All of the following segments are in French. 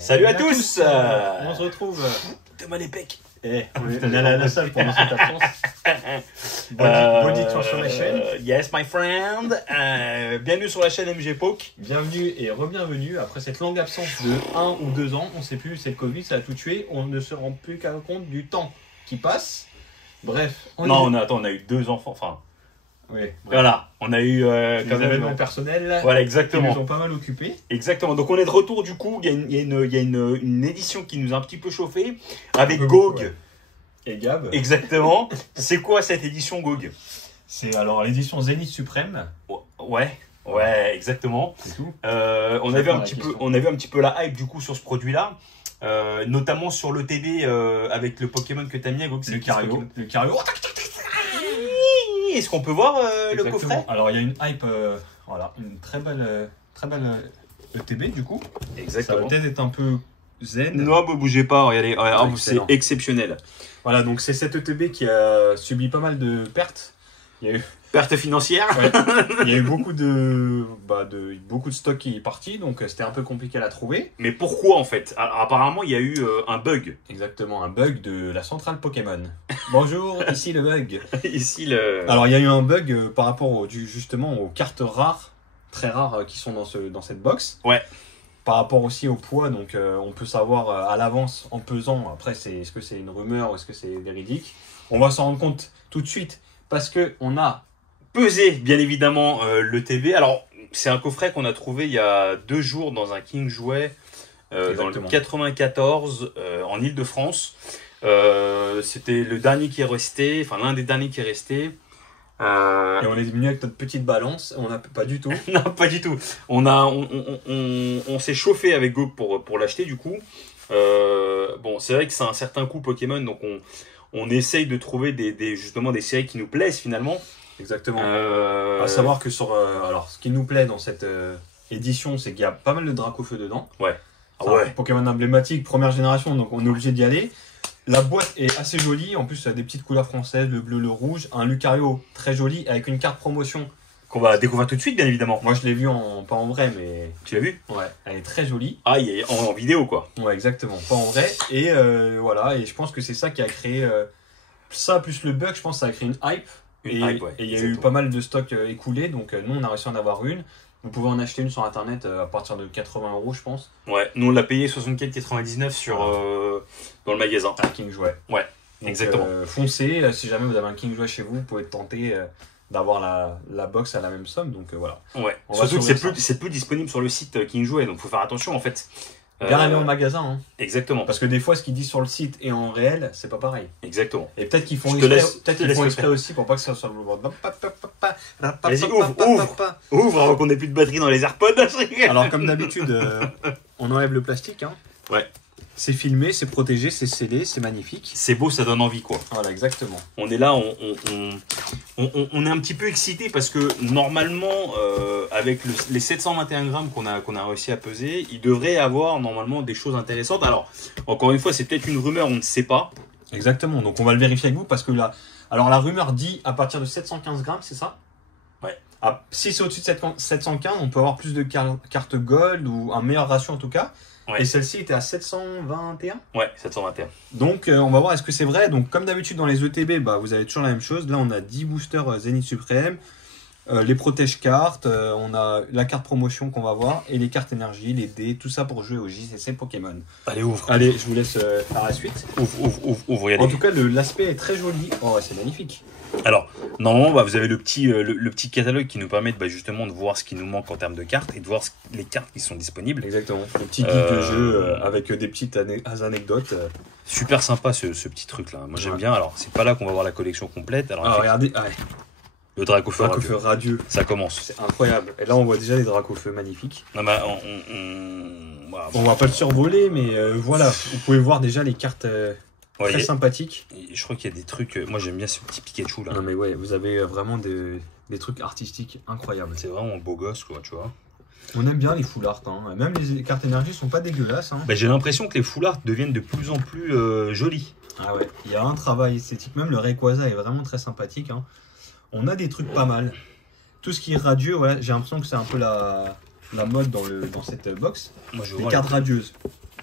Salut à tous. On se retrouve. Thomas les pecs. On est à la salle pendant cette absence. Body tour sur la chaîne. Yes, my friend. Bienvenue sur la chaîne MG Poke. Bienvenue et re-bienvenue. Après cette longue absence de 1 ou 2 ans, on ne sait plus, c'est le Covid, ça a tout tué. On ne se rend plus qu'à compte du temps qui passe. Bref. On a eu 2 enfants. Enfin, oui, voilà, on a eu des événements personnels. Voilà, exactement. Qui nous ont pas mal occupés. Exactement. Donc on est de retour du coup. Il y a une édition qui nous a un petit peu chauffé avec peu GOG. beaucoup, ouais. Et Gab. Exactement. C'est quoi cette édition GOG? C'est alors l'édition Zénith Suprême. Ouais, exactement. C'est tout. On a vu un petit peu la hype du coup sur ce produit-là. Notamment sur le TB avec le Pokémon que t'as mis à GOG. Le Cario. Est-ce qu'on peut voir le coffret? Alors il y a une hype, voilà, une très belle ETB du coup. Exactement. Ça peut-être être un peu zen. Non, ne bougez pas, regardez, c'est exceptionnel. Voilà, donc c'est cette ETB qui a subi pas mal de pertes. Il y a eu pertes financières. Ouais. Il y a eu beaucoup de stock qui est parti, donc c'était un peu compliqué à la trouver. Mais pourquoi en fait? Alors, apparemment, il y a eu un bug. Exactement, un bug de la centrale Pokémon. Bonjour, ici le bug. Ici le. Alors il y a eu un bug par rapport justement aux cartes rares, très rares qui sont dans cette box. Ouais. Par rapport aussi au poids, donc on peut savoir à l'avance en pesant. Après, est-ce que c'est une rumeur ou est-ce que c'est véridique? On va s'en rendre compte tout de suite parce que on a pesé bien évidemment le TB. Alors c'est un coffret qu'on a trouvé il y a 2 jours dans un King Jouet dans le 94 en Île-de-France. C'était le dernier qui est resté, enfin l'un des derniers qui est resté. Et on est venu avec notre petite balance, on n'a pas du tout. Non, pas du tout. On s'est chauffé avec GOG pour l'acheter du coup. Bon, c'est vrai que c'est un certain coût Pokémon, donc on essaye de trouver justement des séries qui nous plaisent finalement. Exactement. À savoir que alors, ce qui nous plaît dans cette édition, c'est qu'il y a pas mal de Dracofeu dedans. Ouais. Ouais. Pokémon emblématique, première génération, donc on est obligé d'y aller. La boîte est assez jolie, en plus ça a des petites couleurs françaises, le bleu, le rouge. Un Lucario très joli avec une carte promotion. Qu'on va découvrir tout de suite bien évidemment. Moi je l'ai vu pas en vrai mais... Tu l'as vu? Ouais, elle est très jolie. Ah, en vidéo quoi. Ouais, exactement, pas en vrai. Et voilà, et je pense que c'est ça qui a créé... ça plus le bug, je pense que ça a créé une hype. Et il y a eu pas mal de stocks écoulés, donc nous on a réussi à en avoir une. Vous pouvez en acheter une sur internet à partir de 80 €, je pense. Ouais, nous on l'a payé 64,99 dans le magasin. Un King Jouet. Ouais, donc, exactement. Foncez, si jamais vous avez un King Jouet chez vous, vous pouvez tenter d'avoir la box à la même somme. Donc voilà. Ouais, surtout que c'est plus disponible sur le site King Jouet, donc faut faire attention en fait. Bien aller en magasin. Hein. Exactement. Parce que des fois, ce qu'ils disent sur le site et en réel, c'est pas pareil. Exactement. Et peut-être qu'ils font exprès aussi pour pas que ça soit le bord. Vas-y, ouvre avant qu'on ait plus de batterie dans les AirPods. Alors, comme d'habitude, on enlève le plastique. Hein. Ouais. C'est filmé, c'est protégé, c'est scellé, c'est magnifique. C'est beau, ça donne envie quoi. Voilà, exactement. On est là, on est un petit peu excité parce que normalement, avec les 721 grammes qu'on a réussi à peser, il devrait avoir normalement des choses intéressantes. Alors, encore une fois, c'est peut-être une rumeur, on ne sait pas. Exactement, donc on va le vérifier avec vous parce que là, alors la rumeur dit à partir de 715 grammes, c'est ça? Ouais. Si c'est au-dessus de 715, on peut avoir plus de cartes gold ou un meilleur ratio en tout cas. Ouais. Et celle-ci était à 721? Ouais, 721. Donc on va voir est-ce que c'est vrai. Donc comme d'habitude dans les ETB, vous avez toujours la même chose. Là on a 10 boosters Zénith Suprême, les protège cartes, on a la carte promotion qu'on va voir, et les cartes énergie, les dés, tout ça pour jouer au JCC Pokémon. Allez, ouvre. Allez, je vous laisse faire la suite. Ouvre. En tout cas, l'aspect est très joli. Oh, c'est magnifique. Alors, normalement, vous avez le petit catalogue qui nous permet justement de voir ce qui nous manque en termes de cartes et de voir les cartes qui sont disponibles. Exactement. Le petit guide de jeu avec des petites anecdotes. Super sympa ce petit truc là. Moi j'aime bien. Alors, c'est pas là qu'on va voir la collection complète. Alors, regardez. Le Dracofeu radieux. Ça commence. C'est incroyable. Et là, on voit déjà les Dracofeu magnifiques. Non, bah, on va pas le survoler, mais voilà. Vous pouvez voir déjà les cartes. Très sympathique. Je crois qu'il y a des trucs. Moi j'aime bien ce petit Pikachu là. Non mais ouais, vous avez vraiment des trucs artistiques incroyables. C'est vraiment beau gosse quoi, tu vois. On aime bien les full art. Hein. Même les cartes énergie sont pas dégueulasses. Hein. J'ai l'impression que les full art deviennent de plus en plus jolis. Ah ouais, il y a un travail esthétique. Même le Rayquaza est vraiment très sympathique. Hein. On a des trucs pas mal. Tout ce qui est radieux, voilà, j'ai l'impression que c'est un peu la mode dans cette box. Moi, je les cartes radieuses.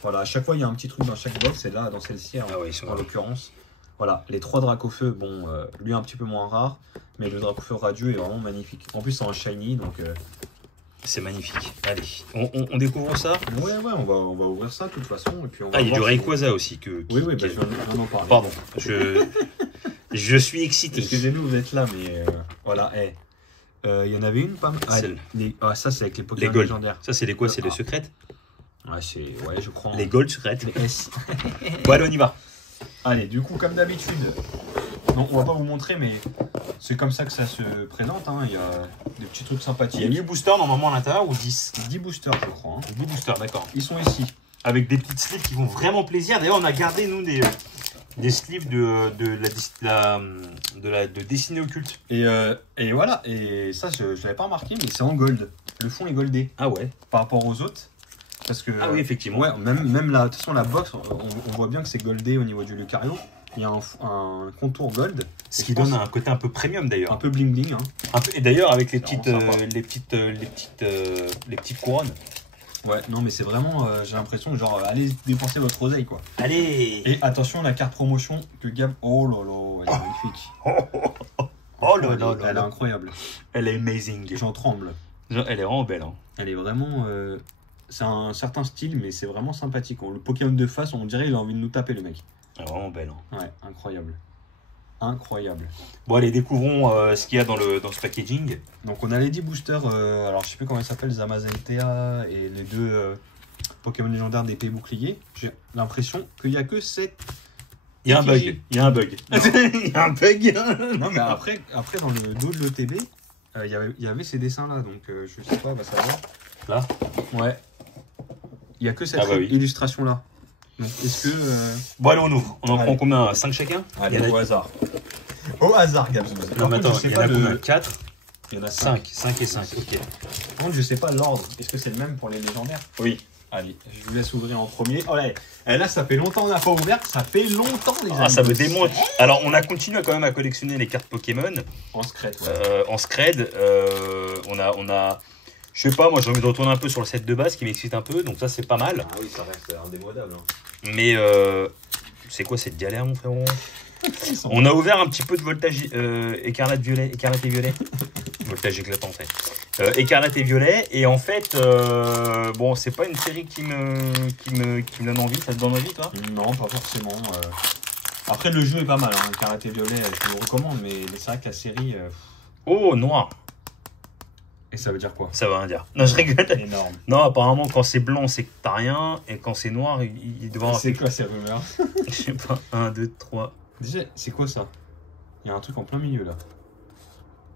Voilà, à chaque fois il y a un petit truc dans chaque box, et là dans celle-ci, en l'occurrence. Voilà, les 3 Dracofeu, bon, lui un petit peu moins rare, mais le Dracofeu radieux est vraiment magnifique. En plus c'est en shiny, donc... C'est magnifique. Allez, on découvre ça. Ouais, on va ouvrir ça de toute façon. Et puis on va il y a du Rayquaza aussi. Oui, bah, je viens d'en parler. Pardon, je suis excité. Excusez-nous, vous êtes là, mais voilà, il y en avait une, pas mal. Ça c'est avec les Pokémon légendaires. Ça c'est les quoi? C'est les secrètes? Ouais, je crois. Les Gold secrètes. Les S. Bon, allez, on y va. Allez, du coup, comme d'habitude, non, on va pas vous montrer, mais c'est comme ça que ça se présente. Hein. Il y a des petits trucs sympathiques. Il y a 8 boosters normalement à l'intérieur ou 10? 10 boosters, je crois. Hein. 10 boosters, d'accord. Ils sont ici. Avec des petites sleeves qui font vraiment plaisir. D'ailleurs, on a gardé, nous, des sleeves de dessinée occulte. Et voilà, et ça, je l'avais pas remarqué, mais c'est en gold. Le fond est goldé. Ah ouais. Par rapport aux autres. Parce que, ah oui, effectivement. Ouais, même la, de toute façon, la box, on voit bien que c'est goldé au niveau du Lucario. Il y a un contour gold. Ce qui donne un côté un peu premium d'ailleurs. Un peu bling bling. Hein. Et d'ailleurs avec les petites couronnes. Ouais, non mais c'est vraiment, j'ai l'impression que genre, allez dépenser votre oseille quoi. Allez. Et attention, la carte promotion que Gab, oh là là, elle est magnifique. Oh là là, elle est incroyable. Elle est amazing. J'en tremble. Elle est vraiment belle. Hein. Elle est vraiment, c'est un certain style, mais c'est vraiment sympathique. Le Pokémon de face, on dirait qu'il a envie de nous taper le mec. Elle est vraiment belle. Hein. Ouais, incroyable. Incroyable. Bon, allez, découvrons ce qu'il y a dans ce packaging. Donc, on a les 10 boosters. Alors, je sais plus comment ils s'appellent, Zamazentea et les 2 Pokémon légendaires d'épée bouclier. J'ai l'impression qu'il n'y a que 7. Il y a un bug. Il y a un bug. Il y a un bug. Non, mais après dans le dos de l'ETB, il y avait ces dessins-là. Donc, je sais pas, on va savoir. Là? Ouais. Il n'y a que cette illustration-là. Donc, est-ce que... Bon, allez, on ouvre. On en prend combien? 5 chacun? Allez, au hasard. Au hasard, Gabs. Non, mais attends, il y en a combien? 4? Il y en a 5. 5 et 5, ok. Par contre, je sais pas l'ordre. Est-ce que c'est le même pour les légendaires? Oui. Allez, je vous laisse ouvrir en premier. Oh là, là ça fait longtemps qu'on n'a pas ouvert. Ça fait longtemps, les amis. Ah, ça me démonte. Alors, on a continué quand même à collectionner les cartes Pokémon. En scred, ouais. En scred. On a... Je sais pas, moi j'ai envie de retourner un peu sur le set de base qui m'excite un peu, donc ça c'est pas mal. Ah oui, ça reste indémodable. Hein. Mais c'est quoi cette galère, mon frérot? On a ouvert un petit peu de voltage écarlate et violet. Voltage éclatant, en fait. Écarlate et violet, et en fait, bon, c'est pas une série qui me donne envie. Ça te donne envie, toi? Non, pas forcément. Après, le jeu est pas mal, hein. Écarlate et violet, je vous le recommande, mais c'est vrai que la série. Oh, noir! Et ça veut dire quoi? Ça veut rien dire. Non, je rigole. Énorme. Non, apparemment, quand c'est blanc, c'est que t'as rien. Et quand c'est noir, il doit avoir... C'est quoi ces rumeurs? Je sais pas. 1, 2, 3. Déjà, c'est quoi ça? Il y a un truc en plein milieu là.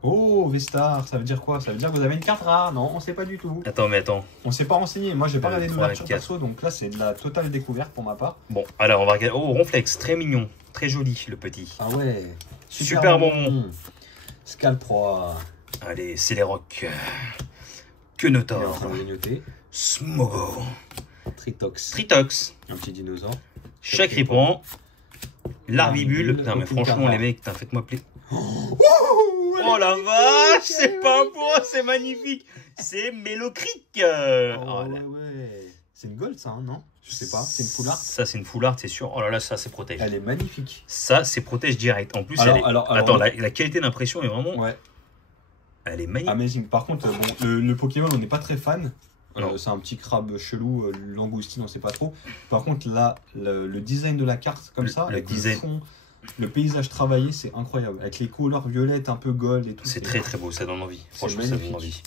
Oh, Vestar, ça veut dire quoi? Ça veut dire que vous avez une carte rare? Non, on sait pas du tout. Attends, mais attends. On s'est pas renseigné. Moi, j'ai pas regardé d'ouverture perso, donc là, c'est de la totale découverte pour ma part. Bon, alors on va regarder. Oh, Ronflex, très mignon. Très joli, le petit. Ah ouais. Super bonbon. Scalproie. Allez, c'est les rocs. Quenotor. Smogo. Tritox. Un petit dinosaure. Chacripan. Larvibule. Putain, mais franchement, les mecs, faites-moi plaisir. Oh la vache, c'est pas beau, c'est magnifique. C'est Mélocric. Oh ouais. C'est une gold, ça, hein, non? Je sais pas. C'est une full art. Ça, c'est une full art, c'est sûr. Oh là là, ça, c'est protège. Elle est magnifique. Ça, c'est protège direct. En plus, attends, la qualité d'impression est vraiment. Ouais. Elle est magnifique. Amazing. Par contre, bon, le Pokémon, on n'est pas très fan. C'est un petit crabe chelou, langoustine, on sait pas trop. Par contre, là, le design de la carte, comme ça, avec le fond, le paysage travaillé, c'est incroyable. Avec les couleurs violettes, un peu gold et tout. C'est très très beau, ça donne envie. Franchement, ça donne envie.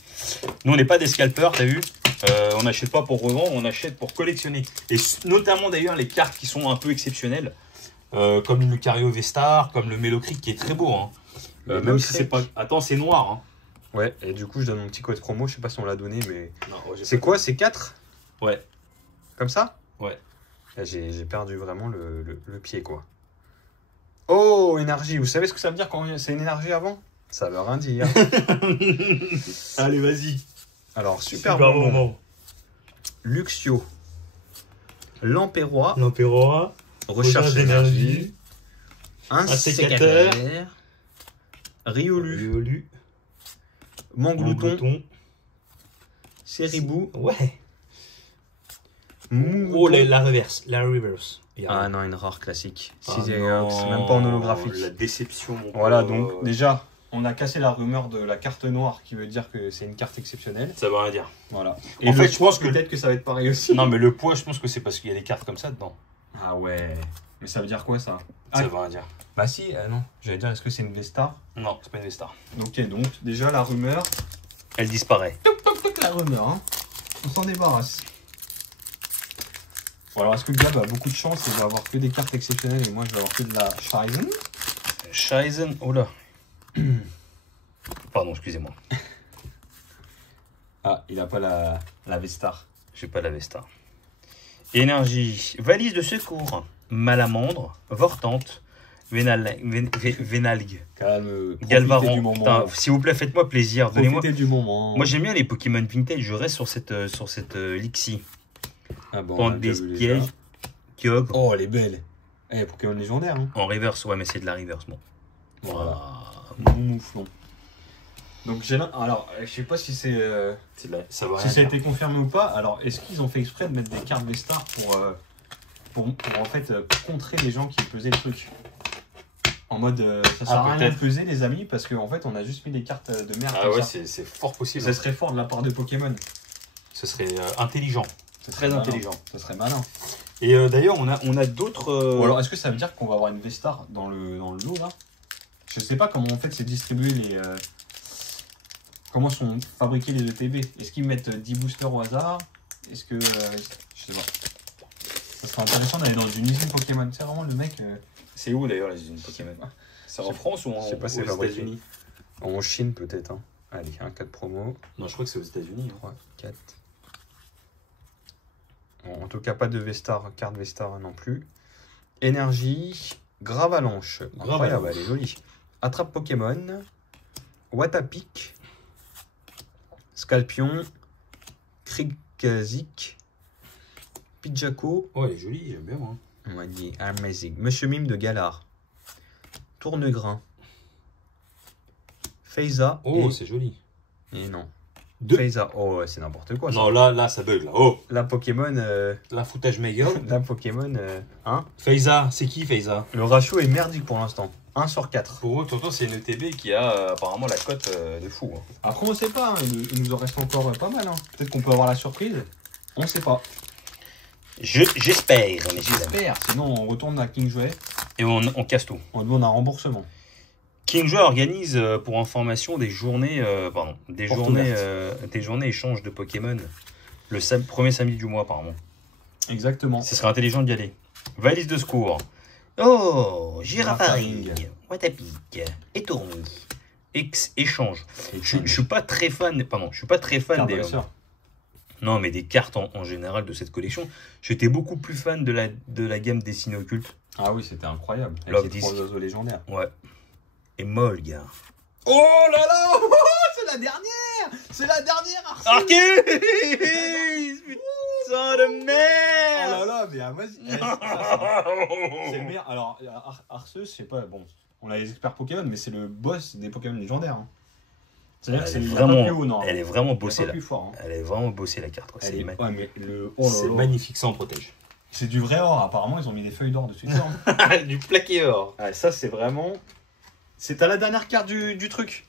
Nous, on n'est pas des scalpers, t'as vu? On n'achète pas pour revendre, on achète pour collectionner. Et notamment d'ailleurs les cartes qui sont un peu exceptionnelles, comme le Lucario Vestar, comme le Mélocric qui est très beau. Hein. Même si c'est pas. Attends, c'est noir. Hein. Ouais, et du coup, je donne mon petit code promo. Je sais pas si on l'a donné, mais. C'est quoi? C'est 4? Ouais. Comme ça? Ouais. J'ai perdu vraiment le pied, quoi. Oh, énergie. Vous savez ce que ça veut dire quand c'est une énergie avant? Ça veut rien dire. Allez, vas-y. Alors, super bonbon. Luxio. Lampérois. Recherche d'énergie. Un sécateur. Riolu. Manglouton. Séribou. Ouais. Oh, la reverse. La reverse. Ah non, une rare classique. 6 c'est même pas en holographique. La déception, mon Voilà, donc déjà, on a cassé la rumeur de la carte noire qui veut dire que c'est une carte exceptionnelle. Ça veut rien dire. Voilà. Et en fait, je pense que peut-être que ça va être pareil aussi. Non, mais le poids, je pense que c'est parce qu'il y a des cartes comme ça dedans. Ah ouais. Mais ça veut dire quoi ça? Ça veut rien dire. Bah si, non. J'allais dire, est-ce que c'est une V-Star? Non, c'est pas une V-Star. Ok, donc déjà la rumeur. Elle disparaît. Toc toc toc la rumeur, hein. On s'en débarrasse. Bon, alors est-ce que Gab a beaucoup de chance et va avoir que des cartes exceptionnelles et moi je vais avoir que de la Scheißen? Scheißen, oh là. Pardon, excusez-moi. Ah, il a pas la V-Star. J'ai pas la V-Star. Énergie. Valise de secours. Malamandre. Vortante. Vénalgue. Calme. Galvaron. S'il vous plaît, faites-moi plaisir. Donnez-moi du moment. Moi, j'aime bien les Pokémon Vintage. Je reste sur cette Lixie. Ah bon, Pente des pièges. Kyogre. Oh, elle est belle. Eh, Pokémon légendaire. Hein. En reverse, ouais, mais c'est de la reverse. Bon. Voilà. Mouflon. Donc, alors, je sais pas si c'est. Ça va si ça a été confirmé ou pas. Alors, est-ce qu'ils ont fait exprès de mettre des cartes V-Star pour en fait contrer les gens qui pesaient le truc? En mode, ça sert à rien de peser, les amis, parce qu'en fait, on a juste mis des cartes de merde. Ah ouais, c'est fort possible. Ça serait fort de la part de Pokémon. Ce serait intelligent. Très intelligent. Ça serait malin. Et d'ailleurs, on a d'autres. Ou alors, est-ce que ça veut dire qu'on va avoir une V-Star dans le lot là? Je sais pas comment en fait c'est distribué les. Comment sont fabriqués les ETB? Est-ce qu'ils mettent 10 boosters au hasard? Est-ce que. Je sais pas. Ça serait intéressant d'aller dans une usine Pokémon. C'est vraiment le mec. C'est où d'ailleurs les usines Pokémon? C'est en France ou aux États-Unis? En Chine peut-être. Hein. Allez, un 4 promo. Non, je crois que c'est aux États-Unis. 3, 4. Bon, en tout cas, pas de V-Star, carte V-Star non plus. Énergie, Gravalanche. Incroyable, elle est jolie. Attrape Pokémon. Watapic. Scalpion. Krigzik. Pidjaco. Oh, elle est jolie, j'aime bien moi. On m'a dit amazing. Monsieur Mime de Galar. Tournegrain. Feiza. Oh, c'est joli. Et non. Feiza. Oh, c'est n'importe quoi. Ça. Non, là, ça bug là. Oh. La Pokémon. La foutage méga. La Pokémon. Hein. Feiza, c'est qui Feiza? Le ratio est merdique pour l'instant. 1 sur 4. Pour eux, tonton, c'est une ETB qui a apparemment la cote de fou. Hein. Après, on sait pas. Hein. Il nous en reste encore pas mal. Hein. Peut-être qu'on peut avoir la surprise. On sait pas. J'espère. J'espère. Sinon, on retourne à King Jouet. Et on casse tout. On demande un remboursement. King Jouet organise, pour information, des journées échange de Pokémon. Le premier samedi du mois, apparemment. Exactement. Ce serait intelligent d'y aller. Valise de secours. Oh, Girafaring, Watapic, Etourmi, échange. Je suis pas très fan, des. Non, mais des cartes en général de cette collection. J'étais beaucoup plus fan de la gamme dessinée occulte. Ah oui, c'était incroyable. Love Avec les 3 oiseaux légendaires. Ouais. Et Molga. Oh là là, oh, c'est la dernière. C'est la dernière Arceus. Putain de merde. Oh là là, mais vas-y. C'est le meilleur. Alors, Arceus, je sais pas, bon, on a les experts Pokémon, mais c'est le boss des Pokémon légendaires. Hein. C'est-à-dire que c'est vraiment, haut, non, elle est vraiment bossée là. Fort, hein. Elle est vraiment bossée la carte. C'est magnifique, ça en protège. C'est du vrai or, apparemment ils ont mis des feuilles d'or dessus. Du plaqué or. Ah, ça c'est vraiment... C'est à la dernière carte du truc.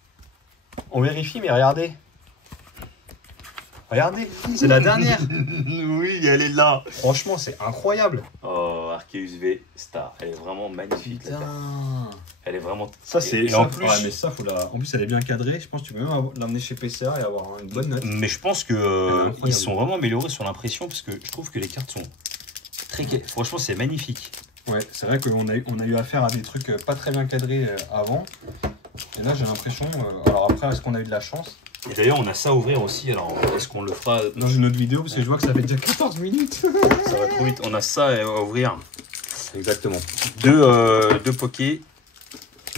On vérifie, mais regardez. Regardez, c'est la dernière. Oui, elle est là. Franchement, c'est incroyable. Oh, Arceus V Star. Elle est vraiment magnifique. Elle est vraiment... Ça, c'est... En plus... Ouais, mais ça, faut la... En plus, elle est bien cadrée. Je pense que tu peux même l'emmener chez PCA et avoir une bonne note. Mais je pense que ils sont vraiment améliorés sur l'impression parce que je trouve que les cartes sont très... Franchement, c'est magnifique. Ouais, c'est vrai qu'on a eu affaire à des trucs pas très bien cadrés avant. Et là, j'ai l'impression... Alors après, est-ce qu'on a eu de la chance? Et d'ailleurs, on a ça à ouvrir aussi. Alors, est-ce qu'on le fera dans une autre vidéo? Parce que je vois que ça fait déjà 14 minutes. Ça va trop vite. On a ça à ouvrir. Exactement. Deux Poké...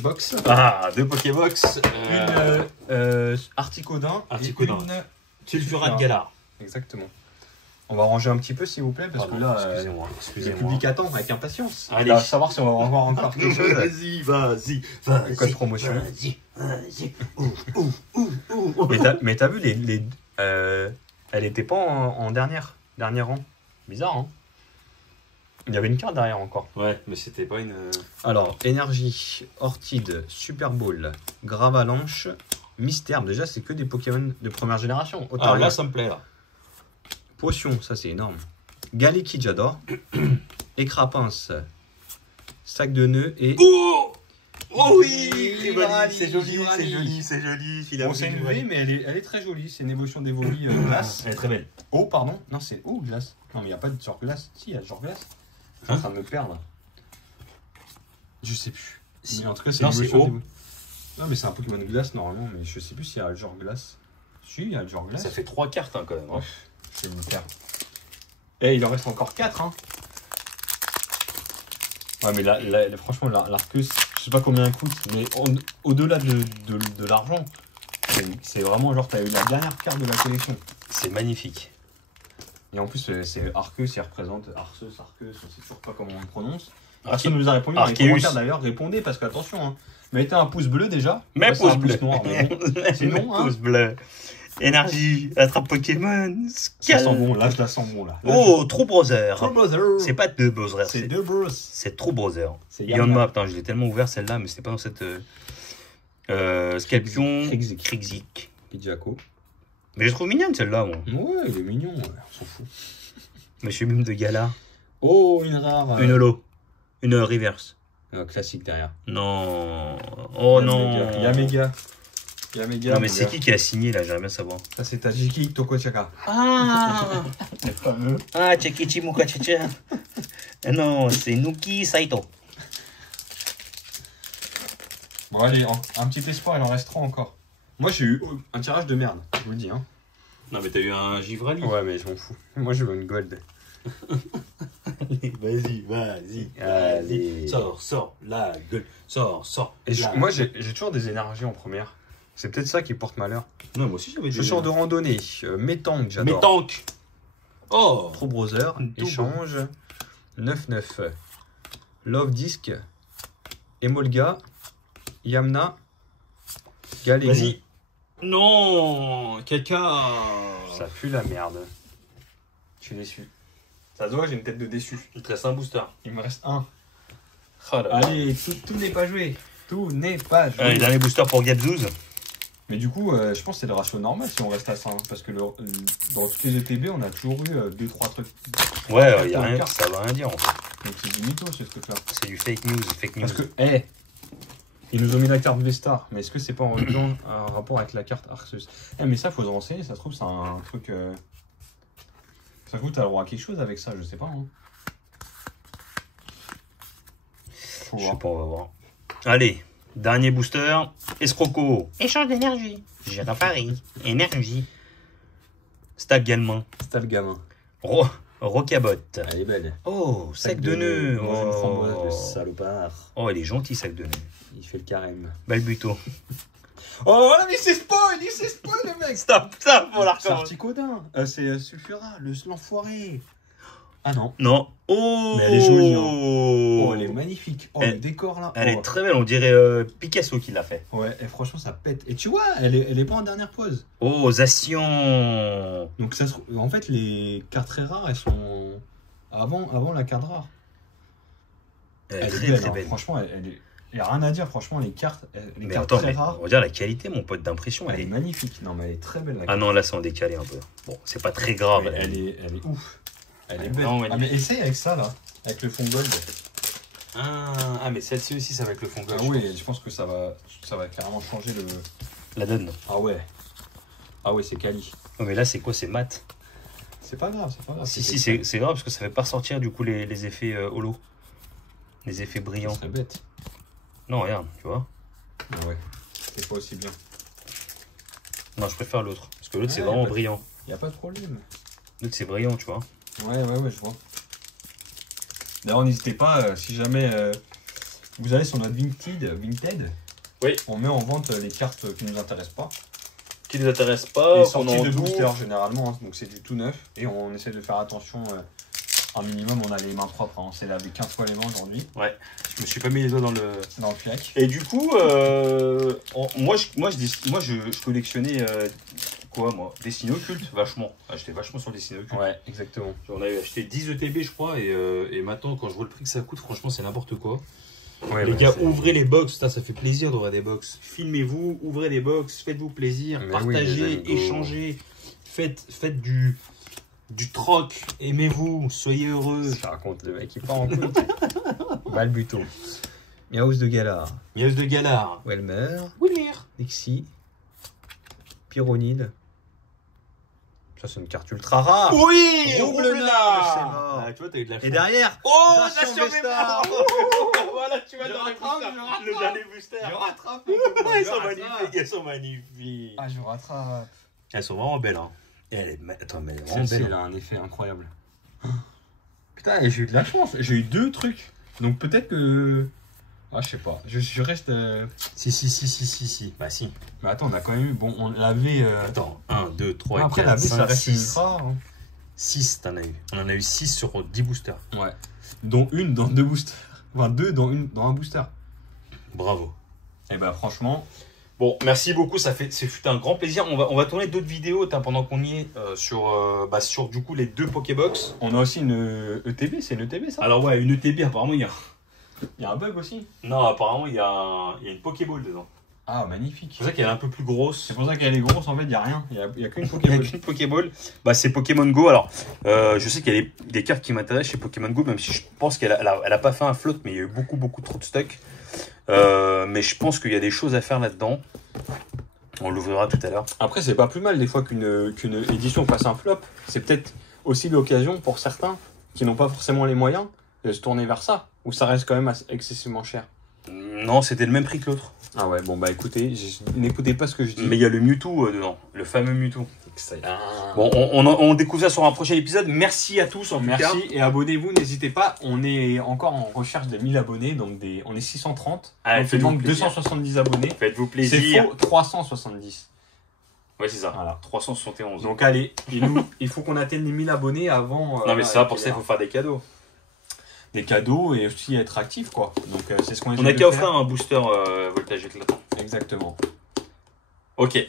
Box. Ah, 2 Pokébox. Une Articodin. Et une Sulfurat de Galar. Exactement. On va ranger un petit peu s'il vous plaît parce que là, le public attend avec impatience. Allez. On va savoir si on va avoir encore quelque chose. Vas-y. Code promotion. Mais t'as vu elle était pas en dernier rang. Bizarre, hein. Il y avait une carte derrière encore. Ouais, mais c'était pas une... Alors, Énergie, Orchid, Super Bowl, Gravalanche, Mystère. Déjà, c'est que des Pokémon de première génération. Ah, là, ça me plaît, là. Potion, ça c'est énorme. Galeki, j'adore. Écrapince, Sac de nœuds et... Oh oui, c'est joli, c'est joli, c'est joli. Bon, c'est une V, mais elle est très jolie. C'est une évolution d'Evoli glace. Elle est très belle. Oh, pardon. Non, c'est eau glace. Non, mais il n'y a pas de genre glace. Si, il y a genre glace. Je suis en train de me perdre. Je sais plus. Si. Mais en tout cas, c'est non, c'est eau. Non, mais c'est un Pokémon glace normalement, mais je sais plus s'il y a le genre glace. Si, il y a le genre glace. Ça fait 3 cartes hein, quand même. Hein. Je vais me perdre. Et il en reste encore 4. Hein. Ouais, mais là, franchement, l'Arceus, je sais pas combien elle coûte, mais au-delà de l'argent, c'est vraiment genre, t'as eu la dernière carte de la collection. C'est magnifique. Et en plus, c'est Arceus, il représente Arceus, on sait toujours pas comment on le prononce. Personne nous a répondu dans les commentaires d'ailleurs, répondez parce qu'attention, hein, mettez un pouce bleu déjà. Mais pouce bleu. Noir, mais bon. Sinon, hein. Pouce bleu. Énergie, attrape Pokémon. Ça sent bon, là je la sens bon là. Oh, True Brother. True Brother. C'est pas deux Brother. C'est deux Bros. C'est True Brother. C'est Yanma, putain, je l'ai tellement ouvert celle-là, mais c'était pas dans cette. Scorpion. Krixik. Pidgeaco. Mais je trouve mignonne celle-là, moi. Ouais, il est mignon, ouais, on s'en fout. Monsieur Mime de Gala. Oh, une rare. Une holo. Une reverse. Classique derrière. Non. Oh non. Il y a méga. Non, mais c'est qui a signé là? J'aimerais bien savoir. Ça, c'est Tajiki Tokochaka. Ah. C'est fameux. Ah, Chekichi Mukachicha. Non, c'est Nuki Saito. Bon, allez, un petit espoir, il en reste 3 encore. Moi, j'ai eu un tirage de merde, je vous le dis. Hein. Non, mais t'as eu un Givrali. Ouais, mais je m'en fous. Moi, je veux une gold. Vas-y. Allez. Sors, la gueule. Sors. Et moi, j'ai toujours des énergies en première. C'est peut-être ça qui porte malheur. Non, moi aussi, j'avais des Chaussures de randonnée. Métank, j'adore. Métank. Oh. True Brother. Échange. 9-9. Love Disc. Emolga. Yamna. Galégon. Vas-y. Non, quelqu'un. Ça pue la merde. Je suis déçu. Ça se voit, j'ai une tête de déçu. Il te reste un booster. Il me reste un. Oh là. Allez, tout n'est pas joué. Tout n'est pas joué. Allez, dernier booster pour Gabzouz. Mais du coup, je pense que c'est le ratio normal si on reste à 100. Parce que dans toutes les ETB, on a toujours eu 2-3 trucs. Ouais, y a rien, ça va rien dire en fait. Donc c'est du mytho ce truc-là. C'est du fake news. Parce que, ils nous ont mis la carte V-Star. Mais est-ce que c'est pas en un rapport avec la carte Arceus? Mais ça, faut se renseigner. Ça se trouve, c'est un truc. Ça se trouve, t'as le droit à quelque chose avec ça, je sais pas. Hein. Je sais pas, on va voir. Allez, dernier booster. Escroco. Échange d'énergie. J'irai à Paris. Énergie. Stab Gamin. Rocabot. Elle est belle. Oh, sac de nœuds. Une framboise de salopard. Oh, il est gentil, sac de nœuds. Il fait le carême. Balbuto. Oh voilà, mais c'est spoil, le mec. Stop, on la recommence. C'est Articodin. C'est Sulfura, l'enfoiré. Ah non. Non. Oh. Mais elle est jolie. Hein. Oh, elle est magnifique. Oh, le décor là. Elle est très belle, on dirait Picasso qui l'a fait. Ouais, et franchement, ça pète. Et tu vois, elle est pas en dernière pose. Oh, Zacian. Donc ça se... en fait, les cartes très rares, elles sont avant la carte rare. Elle est très très belle. Franchement, il n'y a rien à dire, franchement, les cartes, très rares. On va dire la qualité, mon pote, d'impression. Elle est magnifique. Non, mais elle est très belle. Ah non, là, c'est en décalé un peu. Bon, c'est pas très grave. Mais elle est ouf. Elle est belle. Non, mais essaye avec ça, là. Avec le fond gold. Ah, mais celle-ci aussi, ça va avec le fond gold. Ah oui, je pense que ça va carrément changer la donne. Ah ouais, c'est quali. Oh, mais là, c'est quoi? C'est mat. C'est pas grave. Si, c'est grave parce que ça fait pas ressortir du coup les effets holo. Les effets brillants. Ça serait bête. Non, regarde, tu vois. Ah ouais, c'est pas aussi bien. Non, je préfère l'autre. Parce que l'autre, c'est vraiment brillant. Y a pas de problème. L'autre, c'est brillant, tu vois. Ouais, je vois. D'ailleurs, n'hésitez pas, si jamais vous allez sur notre Vinted, oui. On met en vente les cartes qui nous intéressent pas. Qui nous intéressent pas. Et sorties de booster généralement, hein, donc c'est du tout neuf. Et on essaie de faire attention, un minimum, on a les mains propres, hein, on s'est lavé 15 fois les mains aujourd'hui. Ouais, je me suis pas mis les doigts dans le fiac. Et du coup, moi je collectionnais quoi, moi? Destiné occulte, vachement. J'étais vachement sur le destiné occulte. Ouais, exactement. On avait acheté 10 ETB, je crois, et maintenant, quand je vois le prix que ça coûte, franchement, c'est n'importe quoi. Ouais, les gars, ouvrez les box, ça fait plaisir d'ouvrir des box. Filmez-vous, ouvrez les box, faites-vous plaisir, partagez, échangez, faites du troc, aimez-vous, soyez heureux. Ça raconte le mec qui part en couille. Balbuto. Miaus de Galar. Miaus de Galar. Welmer. Willer. Nixie. Pyronide. Ça, c'est une carte ultra rare. Oui, Roublard. Tu vois, t'as eu de la chance. Et derrière, oh, Nation Mémoire. Voilà, tu vois, le dernier booster. Je rattrape. Elles sont magnifiques, elles sont magnifiques. Ah, je rattrape. Elles sont vraiment belles, hein. Et elle est... Attends, mais elle est vraiment belle. belle. Elle a un effet incroyable. Putain, et j'ai eu de la chance. J'ai eu 2 trucs. Donc peut-être que... Ah, je sais pas. Je reste... Si. Bah si. Mais attends, on a quand même eu... Bon, on l'avait... Attends, 1, 2, 3, après, 4, 5, ça reste 6. Rare, hein. 6, t'en as eu. On en a eu 6 sur 10 boosters. Ouais. Dont une dans 2 boosters. Enfin, 2 dans un booster. Bravo. Et bah franchement... Bon, merci beaucoup, ça fut un grand plaisir. On va tourner d'autres vidéos pendant qu'on y est sur du coup les 2 Pokébox. On a aussi une ETB, c'est une ETB ça? Alors ouais, une ETB, apparemment il y a un bug aussi? Non, apparemment il y a une Pokéball dedans. Ah, magnifique. C'est pour ça qu'elle est un peu plus grosse. C'est pour ça qu'elle est grosse, en fait, il n'y a rien. Il n'y a qu'une Pokéball. Il n'y a qu'une Pokéball. Bah, c'est Pokémon Go. Alors, je sais qu'il y a des cartes qui m'intéressent chez Pokémon Go, même si je pense qu'elle a pas fait un float, mais il y a eu beaucoup trop de stock. Mais je pense qu'il y a des choses à faire là-dedans. On l'ouvrira tout à l'heure. Après, c'est pas plus mal des fois qu'une édition fasse un flop. C'est peut-être aussi l'occasion pour certains qui n'ont pas forcément les moyens de se tourner vers ça. Ou ça reste quand même excessivement cher. Non, c'était le même prix que l'autre. Ah ouais, bon bah écoutez, n'écoutez pas ce que je dis. Mais il y a le Mewtwo dedans, le fameux Mewtwo. Excellent. Bon, on découvre ça sur un prochain épisode. Merci à tous en tout cas. Merci et abonnez-vous, n'hésitez pas. On est encore en recherche des 1000 abonnés, donc on est 630. Ah, donc il manque 270 abonnés. Faites-vous plaisir. C'est faux, 370. Ouais, c'est ça. Voilà. 371. Donc allez, et nous, il faut qu'on atteigne les 1000 abonnés avant. Non mais ça, pour ça, il faut faire des cadeaux. Des cadeaux et aussi être actif quoi. Donc c'est ce qu'on essaie de faire. On a qu'à offrir un booster voltage éclatant. Exactement. Ok.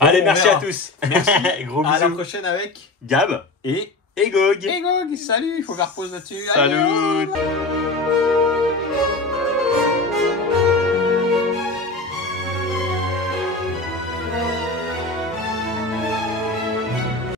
Allez, merci à tous. Merci. Gros bisous. À la prochaine avec Gab et Gog. Et Gog. Salut, il faut faire pause là-dessus. Salut.